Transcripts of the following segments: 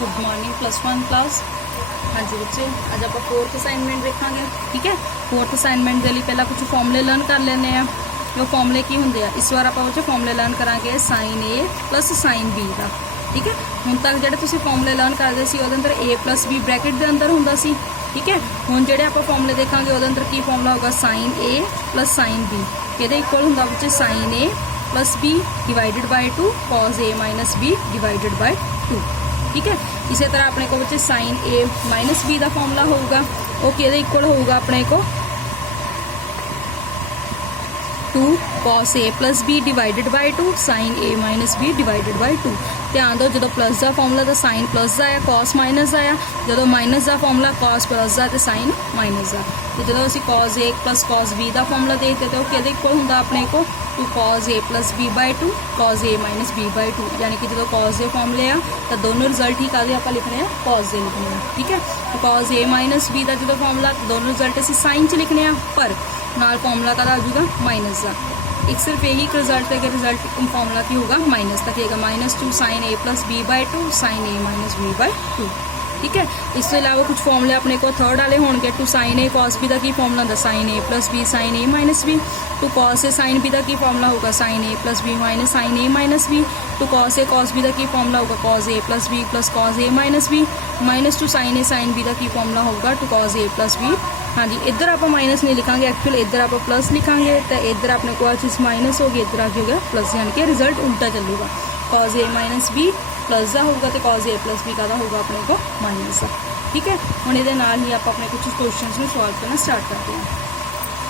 Good morning +1 class. हाँ जी बच्चे, अज आप 4th असाइनमेंट देखांगे। ठीक है, 4th असाइनमेंट के लिए पहला कुछ फॉर्मूले लर्न कर लेने हैं। वो फॉर्मूले की होंगे आ, इस बार आप बच्चे फॉर्मूले लर्न करांगे sign A plus sine B का। ठीक है, हुण तक जो तुसीं फॉर्मूले लर्न करते सी उहदे अंदर ए प्लस बी ब्रैकेट के अंदर हुंदा सी। ठीक है, हुण जिहड़े आपां फॉर्मूले देखांगे उहदे अंदर की फॉर्मूला होगा sine A plus sine B, किहदे इक्वल हुंदा बच्चे sine A plus B divided by 2 cos A minus B divided by 2। ठीक है, इसी तरह अपने को बच्चे साइन ए माइनस बी का फॉर्मूला होगा, वो किहदे इक्वल होगा अपने को 2 cos A plus B divided by 2 sine A minus B divided by 2। ध्यान दो, जो प्लस का फॉर्मूला तो साइन प्लस का आया, कॉस माइनस का आया, जो माइनस का फॉर्मूला कॉस प्लस का तो साइन माइनस का। तो जो असी cos A plus cos B का फॉर्मूला देखते तो कि इक्वल होंगे अपने को 2 cos A plus B by 2 cos A minus B by 2। यानी कि जो कॉस के फॉर्मूले आ तो दोनों रिजल्ट ही कादे आप लिखने हैं कॉस के लिखने हैं। ठीक है, तो कॉस ए माइनस बी का जो फॉर्मूला दोनों रिजल्ट असी साइन च लिखने हैं, पर नाल फॉर्मूला का आ जाऊगा माइनस का। एक सिर्फ यही रिजल्ट है कि रिजल्ट फॉर्मूला की होगा माइनस का, कि -2 sine A plus B by 2 sine A minus B by 2। ठीक है, इस तो इलावा कुछ फॉर्मूले अपने को थर्ड वाले होंगे। 2 साइन ए कॉस बी का की फॉर्मूला होता sign A plus B sign A minus B. 2 cos A sine B का की फॉर्मूला होगा sine A plus B minus sign A minus B. 2 cos A cos B का की फॉर्मूला होगा cos A plus B plus cos A minus B. -2 sine A sine B का की formula होगा 2 cos A plus B. हाँ जी, इधर आप minus नहीं लिखांगे, एक्चुअल इधर आप प्लस लिखांगे, तो इधर अपने को चीज़ माइनस होगी, इधर आ गया प्लस, यानी कि रिजल्ट उल्टा चलेगा। Cos A minus B plus का होगा तो कॉस ए प्लस बी का होगा अपने को माइनस का। ठीक है, हम ये ही आप अपने कुछ क्वेश्चन में सॉल्व करना स्टार्ट करते हैं।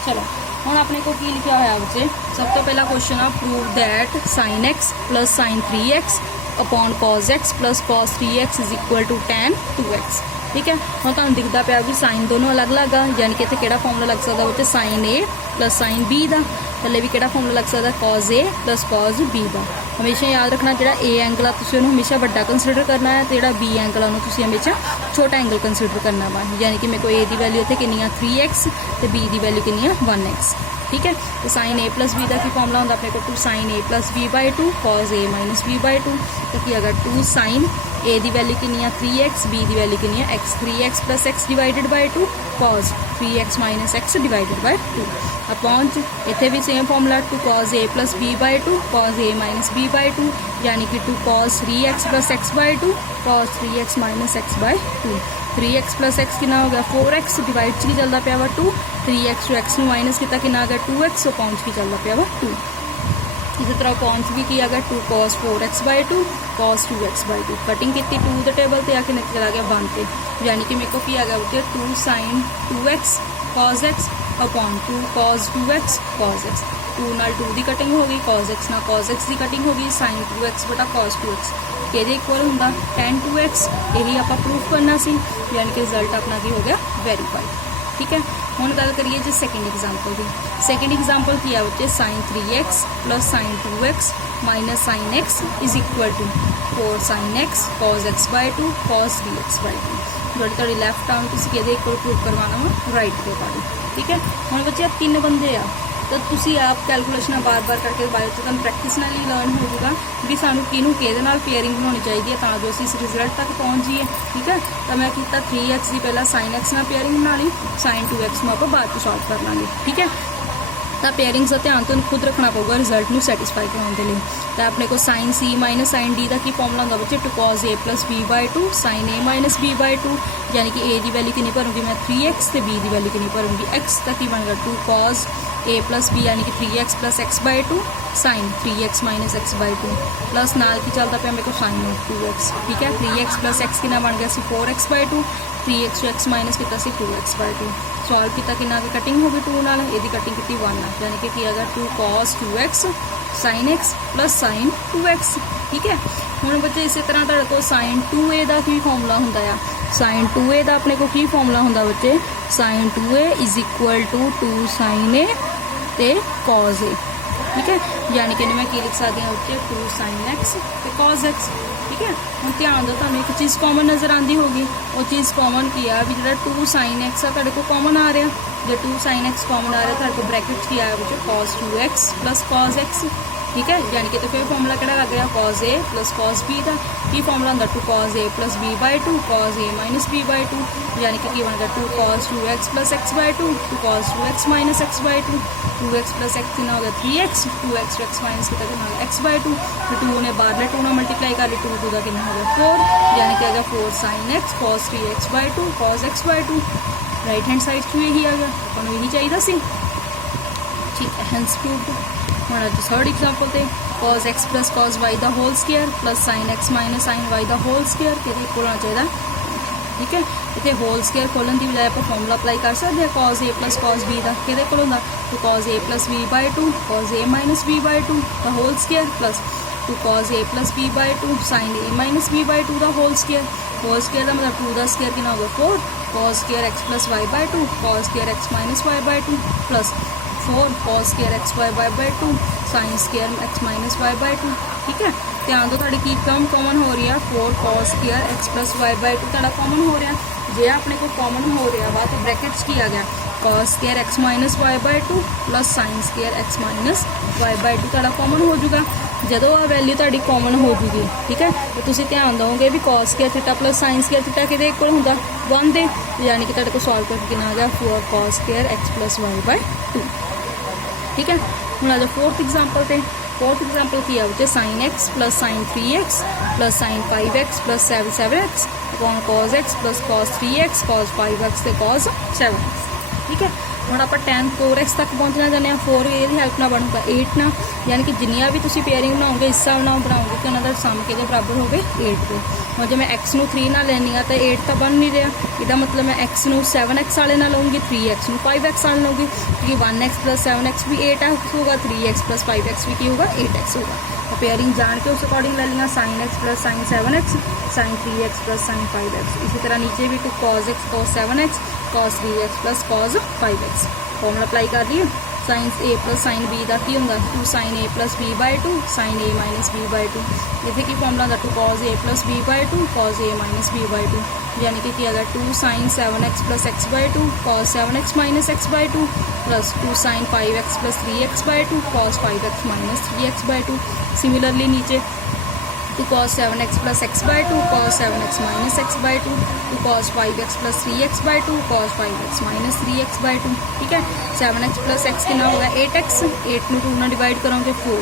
चलो हम अपने को की लिखा हुआ बच्चे, सब तो पहला क्वेश्चन आ prove that sine x plus sine 3x upon cos x plus cos 3x is equal to tan 2x। ठीक है, हम तुम दिखता पाया भी साइन दोनों अलग अलग आ, यानी कि इतने केड़ा फॉर्मूला लग सकता बच्चे sine A plus sine B का, थले भी केड़ा फॉर्मूला लग सकता cos A plus cos B का। हमेशा याद रखना जो ए एंगल आ हमेशा बड़ा कंसीडर करना है, तो जो बी एंगल आ हमेशा छोटा एंगल कंसीडर करना वा। यानी कि मेरे को ए की वैल्यू इतने कितनी आ 3x तो बी की वैल्यू कितनी आ 1x। ठीक है, तो साइन ए प्लस बी का की फॉर्मूला होता अपने को 2 sine A plus B by 2 cos A minus B by 2। तो कि अगर 2 साइन ए की वैल्यू कितनी आ 3x, बी की वैल्यू कितनी आ x, 3x plus x divided by 2 cos 3x minus x divided by 2 upon इतने भी same formula 2 cos A plus B by 2 cos A minus B by 2, यानी कि 2 cos 3x plus x by 2 cos 3x minus x by 2। 3x plus x कितना हो गया 4x, divide की चलता पाया वा 2, 3x टू x माइनस किया कितना आ गया 2x, पॉइंट की चलता पाया वा 2। इसी तरह पॉइंट भी किया गया 2 cos 4x by 2 cos 2x by 2। Cutting की 2 के टेबल पर आके नीचे चला गया 1 पे, यानी कि मेरे को क्या आ गया बच्चे 2 sine 2x cos x upon 2 cos 2x cos x। 2 नाल 2 की कटिंग हो गई, कॉस x नाल कॉस x की कटिंग हो गई, साइन 2x बटा कॉस 2x के इक्वल होंगे tan 2x। यही आप प्रूफ करना सी, यानी कि रिजल्ट अपना की हो गया वेरीफाइड। ठीक है, हम गल करिए जी सैकेंड एग्जाम्पल की। सैकेंड एग्जाम्पल की है बच्चे sine 3x plus sine 2x minus sine x is equal to 4 sine x cos x by 2 cos 3x by 2। जो थोड़ी लैफ्ट आर्म किसी के इक्वल प्रूफ करवाना वा राइट के अकॉर्डिंग। ठीक है, हम बच्चे 3 बंदे आ, तो तुसी आप कैलकुलेशन बार बार करके बायो तो तुम प्रैक्टिस नाल ही लर्न हो जाएगा भी सानू किनू किहदे नाल पेयरिंग बनानी चाहिए तां जो असीं इस रिजल्ट तक पहुँच जाइए। ठीक है, तो मैं किया 3x की पहला साइन x नाल पेयरिंग बना ली, साइन 2x में आप बाद सॉल्व कर लाँगे। ठीक है, तो पेयरिंग्स का ध्यान तो खुद रखना पड़ेगा रिजल्ट में सैटिस्फाई कराने के लिए। तो अपने को साइन सी माइनस साइन डी का की फॉर्मूला होगा बच्चे 2 cos A plus B by 2 sine A minus B by 2, यानी कि ए की वैल्यू कितनी भरूँगी मैं 3x, तो बी की वैल्यू कितनी भरूँगी x। तक की बनेगा 2 कॉस ए प्लस बी यानी कि 3x plus x by 2 sine 3x minus x by 2 plus नाल की चलता पाया मेरे को साइन 2x। ठीक है, 3x प्लस x कितना बन गया 4x by 2, 3x to x minus किया 2x बाय 2। सॉल्व किया कि कटिंग हो गई 2 नाल, यदि कटिंग की 1 है, यानी कि अगर 2 cos 2x sine x plus sine 2x। ठीक है, हम बच्चे इसी तरह तुहाडे को साइन 2a का की फॉर्मूला होंदा आ। साइन 2a का अपने को की फॉर्मूला होंदा बच्चे sine 2a is equal to 2 sine A ते कॉस ए। ठीक है, यानी कि मैं की लिख सकती हूँ बच्चे 2 साइन एक्स ते कॉस एक्स। ठीक है, हम ध्यान दो तुम एक चीज़ कॉमन नज़र आती होगी, वो चीज़ कॉमन की है भी जो 2 साइन एक्स है को कॉमन आ रहा, जो 2 साइन एक्स कॉमन आ रहा है को ब्रैकेट की आया बच्चे cos 2x plus cos x. ठीक है। यानी कि तो फिर फॉर्मूला किहड़ा लग गया cos A plus cos B का की फॉर्मूला होंदा 2 cos A plus B by 2 cos A minus B by 2 यानी कि बन गया 2 cos 2x plus x by 2 2 cos 2x minus x by 2 2x plus x कितना हो गया 3x 2x to x minus कितना कितना हो गया x बाय 2 तो 2 ने बाहरले 2 ना मल्टीप्लाई कर ली 2 2 का कितना हो गया 4 यानी कि आ गया 4 sin x cos 3x by 2 cos x by 2 right hand side तो यही आ गया अपन यही चाहिए सी ठीक है। Hence proved. ਹੁਣ ਅੱਜ ਥਰਡ एग्जांपल ਤੇ cos x plus cos y ਦਾ whole square plus sin x minus sin y ਦਾ ਹੋਲ ਸਕੁਅਰ ਕਿਹਦੇ ਇਕੁਅਲ ਹੋਣਾ ਚਾਹੀਦਾ ਠੀਕ ਹੈ। ਇੱਥੇ ਹੋਲ ਸਕੁਅਰ ਖੋਲਣ ਦੀ ਬਜਾਏ ਆਪਾਂ ਫਾਰਮੂਲਾ ਅਪਲਾਈ ਕਰ ਸਕਦੇ ਹਾਂ cos a plus cos b ਦਾ ਕਿਹਦੇ ਇਕੁਅਲ ਹੁੰਦਾ तो cos a plus b by 2 cos a minus b by 2 ਦਾ whole square plus 2 cos a plus b by 2 sin a minus b by 2 ਦਾ whole square ਦਾ ਮਤਲਬ 2 ਦਾ square ਕਿੰਨਾ ਹੋਗਾ 4 cos square x plus y by 2 cos square x minus y by 2 plus 4 cos square x y by 2 sin square x minus y by 2 ठीक है। ध्यान दो ਤੁਹਾਡੀ ਕੀ ਟਰਮ ਕਾਮਨ ਹੋ ਰਹੀ ਹੈ 4 cos square x plus y by 2 ਤੁਹਾਡਾ common ਹੋ ਰਿਹਾ ਜੇ ਆਪਣੇ ਕੋਲ ਕਾਮਨ ਹੋ ਰਿਹਾ ਵਾ ਤੇ ਬ੍ਰੈਕਟਸ ਕੀ ਆ ਗਿਆ cos square x minus y by 2 plus sin square x minus y by 2 ਤੁਹਾਡਾ ਕਾਮਨ ਹੋ ਜਾਊਗਾ। ਜਦੋਂ ਆ ਵੈਲਿਊ ਤੁਹਾਡੀ ਕਾਮਨ ਹੋ ਜੂਗੀ ਠੀਕ ਹੈ ਤੇ ਤੁਸੀਂ ਧਿਆਨ ਦਿਓਗੇ ਵੀ cos square theta plus sin square theta ਕਿਹਦੇ ਇਕੁਅਲ ਹੁੰਦਾ 1 ਦੇ ਯਾਨੀ ਕਿ ਤੁਹਾਡੇ ਕੋਲ ਸੋਲਵ ਕਰਕੇ ਕਿੰਨਾ ਆ ਗਿਆ 4 cos square x plus y by 2 ठीक है। ਹੁਣ ਆ ਜਾ फोर्थ एग्जांपल ਤੇ फोर्थ एग्जांपल ਕੀ ਆ ਵਿੱਚ sin x plus sin 3x plus sin 5x plus 7x upon cos x plus cos 3x cos 5x ਤੇ cos 7x ठीक है। ਹੁਣ ਆਪਾਂ tan 4x ਤੱਕ ਪਹੁੰਚਣਾ ਚਾਹੁੰਦੇ ਹਾਂ 4 ਇਹਦੀ ਹੈਲਪ ਨਾਲ ਬਣੂਗਾ 8 ਨਾਲ ਯਾਨੀ ਕਿ ਜਿੰਨੀਆਂ ਵੀ ਤੁਸੀਂ ਪੇਅਰਿੰਗ ਬਣਾਓਗੇ ਇਸ ਹਿਸਾਬ ਨਾਲ ਬਣਾਓਗੇ ਕਿ ਉਹਨਾਂ ਦਾ ਸਮ ਕਿਹਦੇ ਬਰਾਬਰ ਹੋਵੇ 8 ਦੇ। ਹੁਣ ਜੇ ਮੈਂ x ਨੂੰ 3 ਨਾਲ ਲੈਣੀ ਆ ਤਾਂ 8 ਤਾਂ ਬਣ ਨਹੀਂ ਰਿਹਾ ਇਹਦਾ ਮਤਲਬ ਮੈਂ x ਨੂੰ 7x ਵਾਲੇ ਨਾਲ ਲਵਾਂਗੀ 3x ਨੂੰ 5x ਨਾਲ ਲਵਾਂਗੀ क्योंकि 1x plus 7x भी 8x होगा 3x plus 5x भी की होगा 8x होगा। तो पेयरिंग जान के उस अकॉर्डिंग ले लिया sin x plus sin 7x sin 3x plus sin 5x। इसी तरह नीचे भी 2 cos x cos 7x cos 3x plus cos 5x formula apply कर लिए sin a plus sin b ਦਾ ਕੀ ਹੁੰਦਾ 2 sin a plus b by 2 sin a minus b by 2 ਇੱਥੇ ਕੀ formula ਹੁੰਦਾ 2 cos a plus b by 2 cos a minus b by 2 यानी कि क्या अगर 2 sin 7x plus x by 2 cos 7x minus x by 2 plus 2 sin 5x plus 3x by 2 cos 5x minus 3x by 2। Similarly नीचे 2 cos 7x plus x by 2 cos 7x minus x by 2 2 cos 5x plus 3x by 2 cos 5x minus 3x by 2 ठीक है। 7x plus x कितना होगा 8x 8 ਨੂੰ 2 ਨਾਲ divide ਕਰਾਂਗੇ 4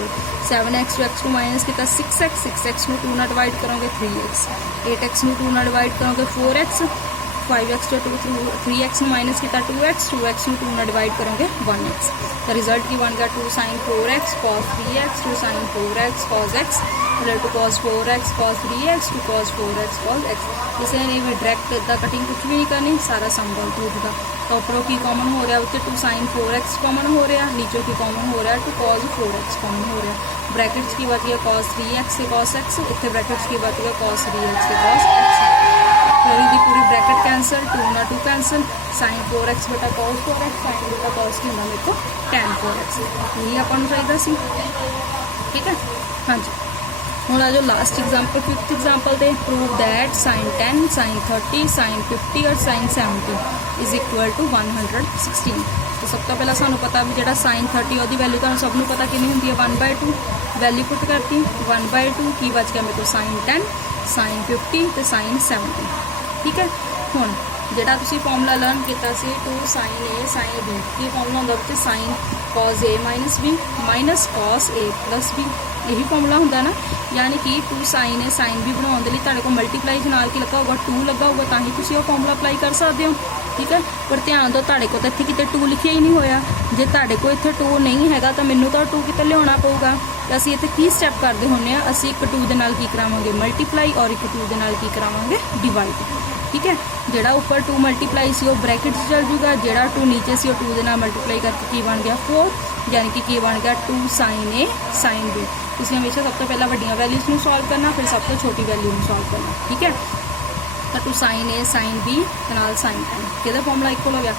7x to x ਨੂੰ minus ਕੀਤਾ 6x 6x ਨੂੰ 2 ਨਾਲ ਡਿਵਾਈਡ ਕਰਾਂਗੇ 3x 8x ਨੂੰ 2 ਨਾਲ ਡਿਵਾਈਡ ਕਰਾਂਗੇ 4x 5x to 3x ਨੂੰ ਮਾਈਨਸ ਕੀਤਾ 2x 2x ਨੂੰ 2 ਨਾਲ ਡਿਵਾਈਡ ਕਰਾਂਗੇ 1x ਤਾਂ ਰਿਜ਼ਲਟ ਕੀ ਬਣ ਗਿਆ 2 sin 4x cos 3x 2 sin 4x cos x to cos 4x cos 3x to cos 4x cos x। ਕਿਸੇ ਨੇ ਵੀ ਡਾਇਰੈਕਟ ਇਦਾਂ ਕਟਿੰਗ ਕੁਝ ਵੀ ਨਹੀਂ ਕਰਨੀ ਸਾਰਾ ਸਮ ਗਲਤ ਹੋ ਜਾਊਗਾ। ਤਾਂ ਉੱਪਰੋਂ ਕੀ ਕਾਮਨ ਹੋ ਰਿਹਾ ਉੱਤੇ 2 sin 4x ਕਾਮਨ ਹੋ ਰਿਹਾ ਨੀਚੋਂ ਕੀ ਕਾਮਨ ਹੋ ਰਿਹਾ 2 cos 4x ਕਾਮਨ ਹੋ ਰਿਹਾ ब्रैकेट्स की बच गया cos 3x से cos x इतने ब्रैकेट्स की बच गया cos 3x से cos x पूरी दी पूरी ब्रैकेट कैंसल 2 ना 2 कैंसल sin 4x बटा cos 4x sin बटा cos की होना मेरे को tan 4x यही अपन चाहिए सी ठीक है। हाँ जी ਹੁਣ ਆ ਜੋ ਲਾਸਟ ਐਗਜ਼ਾਮਪਲ 5th ਐਗਜ਼ਾਮਪਲ ਤੇ prove that sin 10 sin 30 sin 50 ਔਰ sin 70 ਇਜ਼ ਇਕੁਅਲ ਟੂ 116। तो सब तो पहला सानू पता भी जो sin 30 ਉਹਦੀ वैल्यू तो सब ਨੂੰ पता कितनी होंगी है 1/2 वैल्यू पुट करती 1/2 की बच गया मेरे को sin 10 sin 50 तो sin 70 ठीक है। ਹੁਣ ਜਿਹੜਾ ਤੁਸੀਂ ਫਾਰਮੂਲਾ ਲਰਨ ਕੀਤਾ ਸੀ 2 sin a sin b Ki formula ਹੁੰਦਾ ਵਿੱਚ sin cos a minus b minus cos a plus b यही फॉर्मूला होंगे ना यानी कि 2 sin a sin b बनाने के लिए तुहाडे कोल मल्टीप्लाई नाल की लगा होगा 2 लगा होगा तां ही तुसीं वो फॉर्मूला अप्लाई कर सकते हो ठीक है। पर ध्यान दो तुहाडे कोल तां इत्थे किते 2 लिखिया ही नहीं होया जे तुहाडे कोल इत्थे 2 नहीं हैगा तां मैनूं तां 2 किते लियाउणा पऊगा। तां असीं इत्थे की स्टैप करदे हुंदे आ असीं एक 2 दे नाल की करावांगे मल्टीप्लाई और एक 2 दे नाल की करावांगे डिवाइड ठीक है। ਜਿਹੜਾ ਉੱਪਰ 2 ਮਲਟੀਪਲਾਈ ਸੀ ਉਹ ਬ੍ਰੈਕਟ 'ਚ ਚੱਲ ਜੂਗਾ ਜਿਹੜਾ 2 ਨੀਚੇ ਸੀ ਉਹ 2 ਦੇ ਨਾਲ ਮਲਟੀਪਲਾਈ ਕਰਕੇ ਕੀ ਬਣ ਗਿਆ 4 ਯਾਨੀ ਕਿ ਕੀ ਬਣ ਗਿਆ 2 sin a sin b। ਤੁਸੀਂ ਹਮੇਸ਼ਾ ਸਭ ਤੋਂ ਪਹਿਲਾਂ ਵੱਡੀਆਂ ਵੈਲਿਊਜ਼ ਨੂੰ ਸੋਲਵ ਕਰਨਾ ਫਿਰ ਸਭ ਤੋਂ ਛੋਟੀ ਵੈਲਿਊ ਨੂੰ ਸੋਲਵ ਕਰਨਾ ਠੀਕ ਹੈ। ਤਾਂ 2 sin a sin b ਦੇ ਨਾਲ sin 10 ਕਿਹਦਾ ਫਾਰਮੂਲਾ ਇਕੁਅਲ ਹੋ ਗਿਆ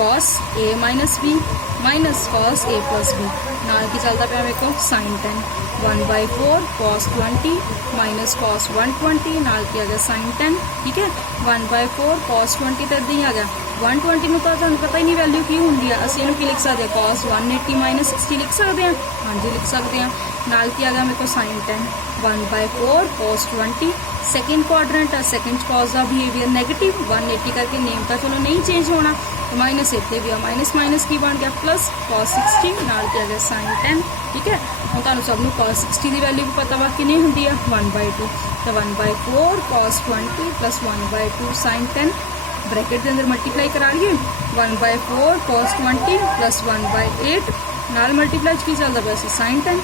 cos a minus b minus cos a plus b नाल की चलता पे देखो sin 10 1/4 cos 20 माइनस cos 120 नाल की आ गया sin 10 ठीक है 1/4 cos 20 तो इदां ही आ गया 120 ਨੂੰ ਤਾਂ ਤੁਹਾਨੂੰ ਪਤਾ ਹੀ ਨਹੀਂ ਵੈਲਿਊ ਕੀ ਹੁੰਦੀ ਆ ਅਸੀਂ ਇਹਨੂੰ ਕੀ ਲਿਖ ਸਕਦੇ ਆ cos 180 ਮਾਈਨਸ 60 ਲਿਖ ਸਕਦੇ ਆ ਹਾਂਜੀ ਲਿਖ ਸਕਦੇ ਆ ਨਾਲ ਕੀ ਆ ਗਿਆ ਮੇਰੇ ਕੋਲ sin 10 1/4 cos 20 सेकेंड क्वाड्रेंट है सेकेंड कॉज का बिहेवियर नेगेटिव 180 करके नेम का चलो नहीं चेंज होना तो माइनस इतने भी माइनस माइनस की बन गया प्लस cos 60 नाल क्या गया sin 10 ठीक है हम तुहानू सब नू cos 60 की वैल्यू भी पता वा कितनी होंदी है 1/2 तो 1/4 cos 20 प्लस 1/2 sin 10 ब्रैकेट के अंदर मल्टीप्लाई करा लिए 1/4 cos 20 प्लस 1/8 नाल मल्टीप्लाई की चलता वैसे sin 10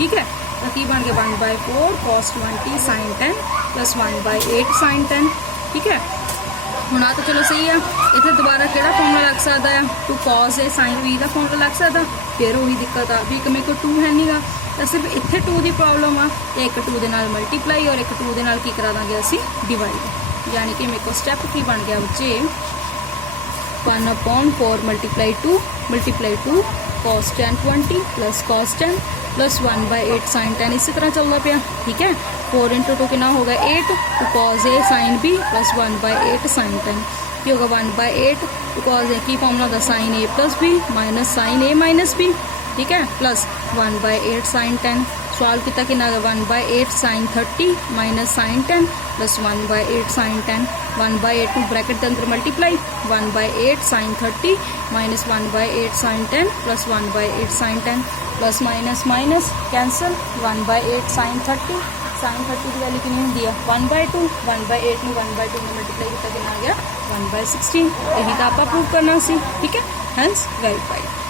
ठीक है तो की बन गया 1/4 cos 20 sin 10 प्लस 1/8 sin 10 ठीक है ਹੁਣ ਆ ਤਾਂ ਚਲੋ ਸਹੀ ਆ ਇੱਥੇ ਦੁਬਾਰਾ ਕਿਹੜਾ ਫਾਰਮੂਲਾ ਲੱਗ ਸਕਦਾ ਆ 2 cos a sin b the formula ਲੱਗ ਸਕਦਾ ਫਿਰ ਉਹੀ ਦਿੱਕਤ ਆ ਵੀ ਇੱਕ ਮੇਰੇ ਕੋਲ 2 ਹੈ ਨਹੀਂਗਾ ਤਾਂ ਸਿਰਫ ਇੱਥੇ 2 ਦੀ ਪ੍ਰੋਬਲਮ ਆ ਤੇ ਇੱਕ 2 ਦੇ ਨਾਲ ਮਲਟੀਪਲਾਈ ਔਰ ਇੱਕ 2 ਦੇ ਨਾਲ ਕੀ ਕਰਾ ਦਾਂਗੇ ਅਸੀਂ ਡਿਵਾਈਡ ਯਾਨੀ ਕਿ ਮੇਰੇ ਕੋਲ ਸਟੈਪ ਕੀ ਬਣ ਗਿਆ ਬੱਚੇ 1/4 multiply 2 cos 10 20 plus cos 10 plus 1/8 sin 10 इसी तरह चलता पाया ठीक है 4 × 2 कितना होगा 8 to cos a sin b plus 1/8 sin 10 की होगा 1/8 to cos a की फॉर्मूला था sin a plus b minus sin a minus b ठीक है प्लस 1/8 sin 10 सॉल्व किया कि 1/8 sin 30 minus sin 10 plus 1/8 sin 10 1/8 bracket के अंदर multiply 1/8 sin 30 minus 1/8 sin 10 plus 1/8 sin 10 plus minus minus cancel 1/8 sin 30 की value कितनी होंगी है 1/2 1/8 में 1/2 में मल्टीप्लाई किया कितना आ गया 1/16 यही तो आप प्रूव करना सी ठीक है हेंस वेरीफाइड।